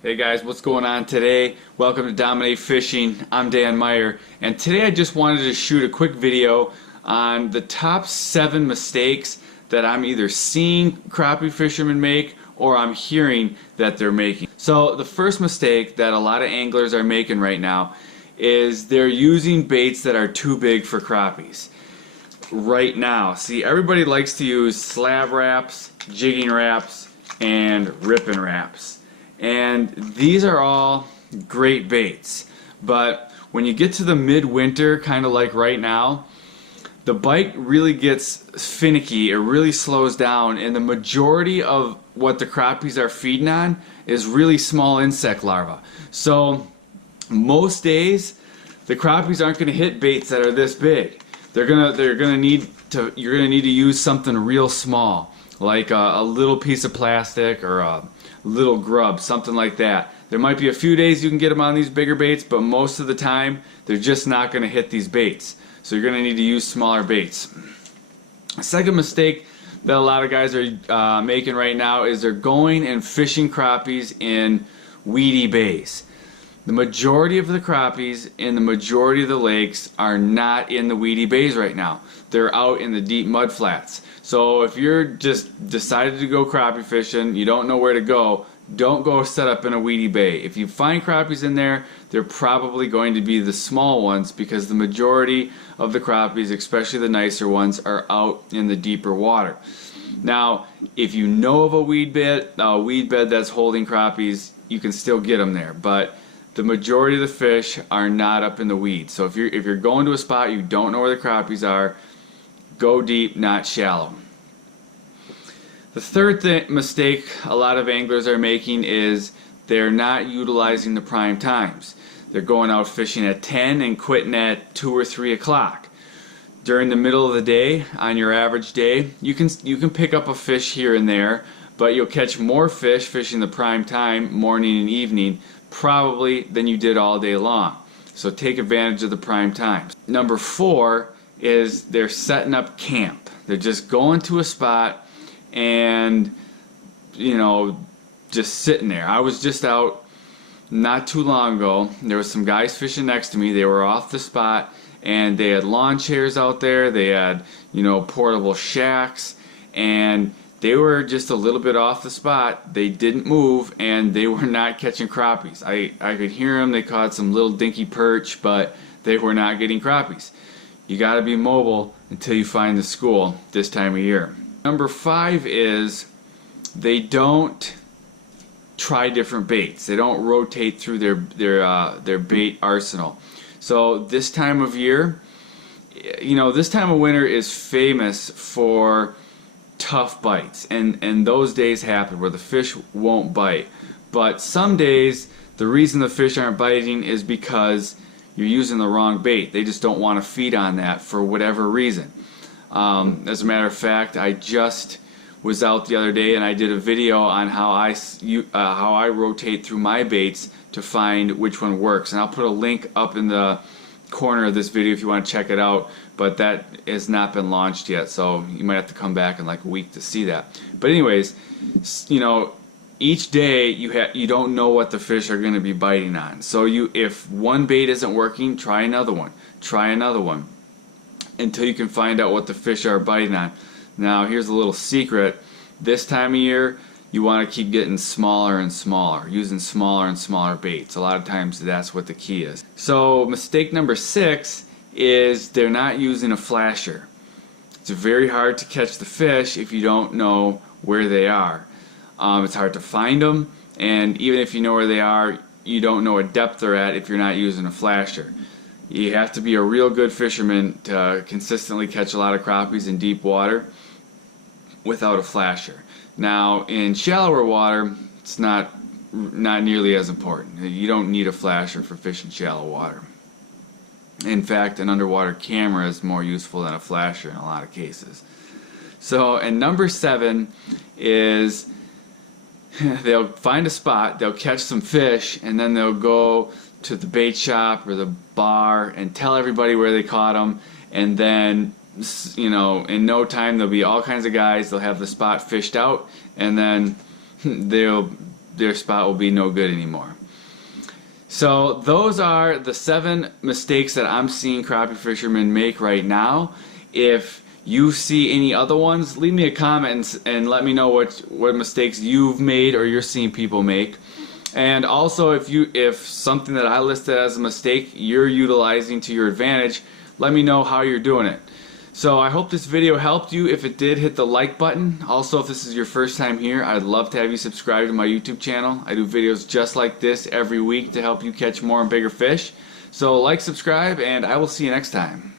Hey guys, what's going on today? Welcome to Dominate Fishing. I'm Dan Meyer, and today I just wanted to shoot a quick video on the top 7 mistakes that I'm either seeing crappie fishermen make or I'm hearing that they're making. So the first mistake that a lot of anglers are making right now is they're using baits that are too big for crappies. Right now, see, everybody likes to use slab wraps, jigging wraps, and ripping wraps. And these are all great baits, but when you get to the midwinter, kind of like right now, the bite really gets finicky, it really slows down, and the majority of what the crappies are feeding on is really small insect larvae. So most days the crappies aren't going to hit baits that are this big. You're gonna need to use something real small, like a little piece of plastic or a little grub, something like that. There might be a few days you can get them on these bigger baits, but most of the time they're just not going to hit these baits. So you're going to need to use smaller baits. A second mistake that a lot of guys are making right now is they're going and fishing crappies in weedy bays. The majority of the crappies in the majority of the lakes are not in the weedy bays right now. They're out in the deep mud flats. So if you're just decided to go crappie fishing, you don't know where to go, don't go set up in a weedy bay. If you find crappies in there, they're probably going to be the small ones because the majority of the crappies, especially the nicer ones, are out in the deeper water. Now, if you know of a weed bed that's holding crappies, you can still get them there. But the majority of the fish are not up in the weeds. So if you're going to a spot you don't know where the crappies are, go deep, not shallow. The third mistake a lot of anglers are making is they're not utilizing the prime times. They're going out fishing at 10 and quitting at 2 or 3 o'clock. During the middle of the day, on your average day, you can pick up a fish here and there, but you'll catch more fish fishing the prime time, morning and evening, probably than you did all day long. So take advantage of the prime times. Number 4 is they're setting up camp. They're just going to a spot and just sitting there. I was just out not too long ago. There was some guys fishing next to me. They were off the spot and they had lawn chairs out there. They had portable shacks, and they were just a little bit off the spot. They didn't move, and they were not catching crappies. I could hear them. They caught some little dinky perch, but they were not getting crappies. You got to be mobile until you find the school this time of year. Number 5 is they don't try different baits. They don't rotate through their bait arsenal. So this time of year, this time of winter is famous for tough bites, and those days happen where the fish won't bite. But some days the reason the fish aren't biting is because you're using the wrong bait. They just don't want to feed on that for whatever reason. As a matter of fact, I just was out the other day and I did a video on how I rotate through my baits to find which one works, and I'll put a link up in the corner of this video if you want to check it out, but that has not been launched yet, so you might have to come back in like a week to see that. But anyways, each day you don't know what the fish are going to be biting on. So if one bait isn't working, try another one. Try another one until you can find out what the fish are biting on. Now here's a little secret. This time of year you want to keep getting smaller and smaller, using smaller and smaller baits. A lot of times that's what the key is. So mistake number 6 is they're not using a flasher. It's very hard to catch the fish if you don't know where they are. It's hard to find them, and even if you know where they are, you don't know what depth they're at if you're not using a flasher. You have to be a real good fisherman to consistently catch a lot of crappies in deep water without a flasher. Now in shallower water, it's not nearly as important. You don't need a flasher for fishing shallow water. In fact, an underwater camera is more useful than a flasher in a lot of cases. So, and number 7 is they'll find a spot, they'll catch some fish, and then they'll go to the bait shop or the bar and tell everybody where they caught them, and then in no time there'll be all kinds of guys. They'll have the spot fished out, and then they'll their spot will be no good anymore. So those are the 7 mistakes that I'm seeing crappie fishermen make right now. If you see any other ones, leave me a comment and let me know what mistakes you've made or you're seeing people make. And also, if something that I listed as a mistake you're utilizing to your advantage, let me know how you're doing it. So I hope this video helped you. If it did, hit the like button. Also, if this is your first time here, I'd love to have you subscribe to my YouTube channel. I do videos just like this every week to help you catch more and bigger fish. So like, subscribe, and I will see you next time.